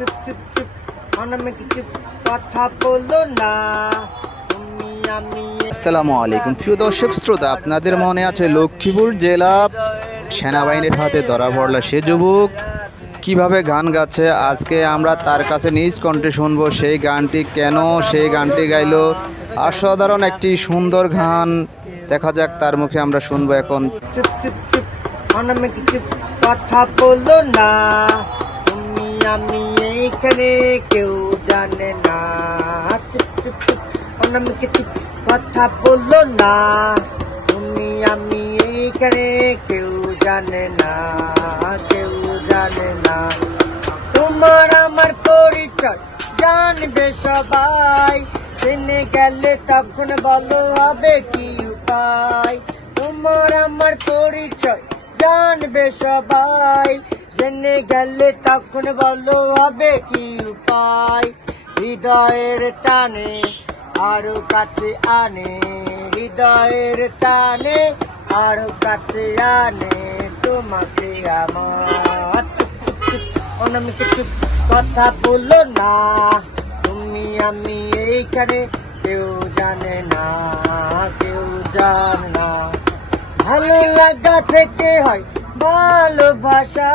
চুপ চুপ চুপ অনামিকা চুপ কথা বলো না তুমি আমি। আসসালামু আলাইকুম প্রিয় দর্শক শ্রোতা, আপনাদের মনে আছে লক্ষ্মীপুর জেলা সেনাবাহিনীর হাতে ধরা পড়ল সে যুবক কিভাবে গান গাচ্ছে। আজকে আমরা তার কাছে নিজ কণ্ঠে শুনবো সেই গানটি কেন সেই গানটি গাইলো। অসাধারণ একটি সুন্দর গান, দেখা যাক তার মুখে আমরা শুনবো এখন। চুপ চুপ চুপ অনামিকা চুপ কথা বলো না তুমি আমি এইখানে কেউ জানে না। চুপ চুপ চুপ অনামিকা চুপ কথা বলো না তুমি আমি এইখানে কেউ জানে না, কেউ জানে না। তোমার আমার পরিচয় জানবে সবাই, জেনে গেলে তখন বলো হবে কি উপায়। তোমার আমার পরিচয় জানবে সবাই, জেনে গেলে তখন বলো হবে কি উপায়। হৃদয়ের টানে আরো কাছে আনে, হৃদয়ের টানে আরো কাছে আনে তোমাকে আমার। চুপ চুপ চুপ অনামিকা চুপ কথা বলো না তুমি আমি এইখানে কেউ জানে না, কেউ জানে না। ভালো লাগা থেকে হয় ভালোবাসা,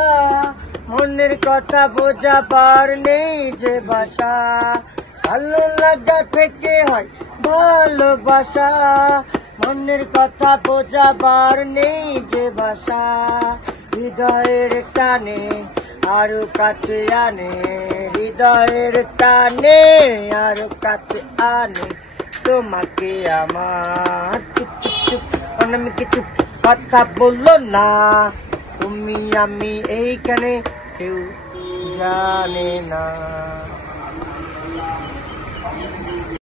মনের কথা বোঝাবার নেই যে ভাষা। ভালো লাগা থেকে হয় ভালোবাসা, মনের কথা বোঝাবার নেই যে ভাষা। হৃদয়ের টানে আরো কাছে আনে, হৃদয়ের টানে আরো কাছে আনে তোমাকে আমার। চুপ চুপ চুপ অনামিকা চুপ কথা বললো না তুমি আমি এইখানে কেউ জানে না।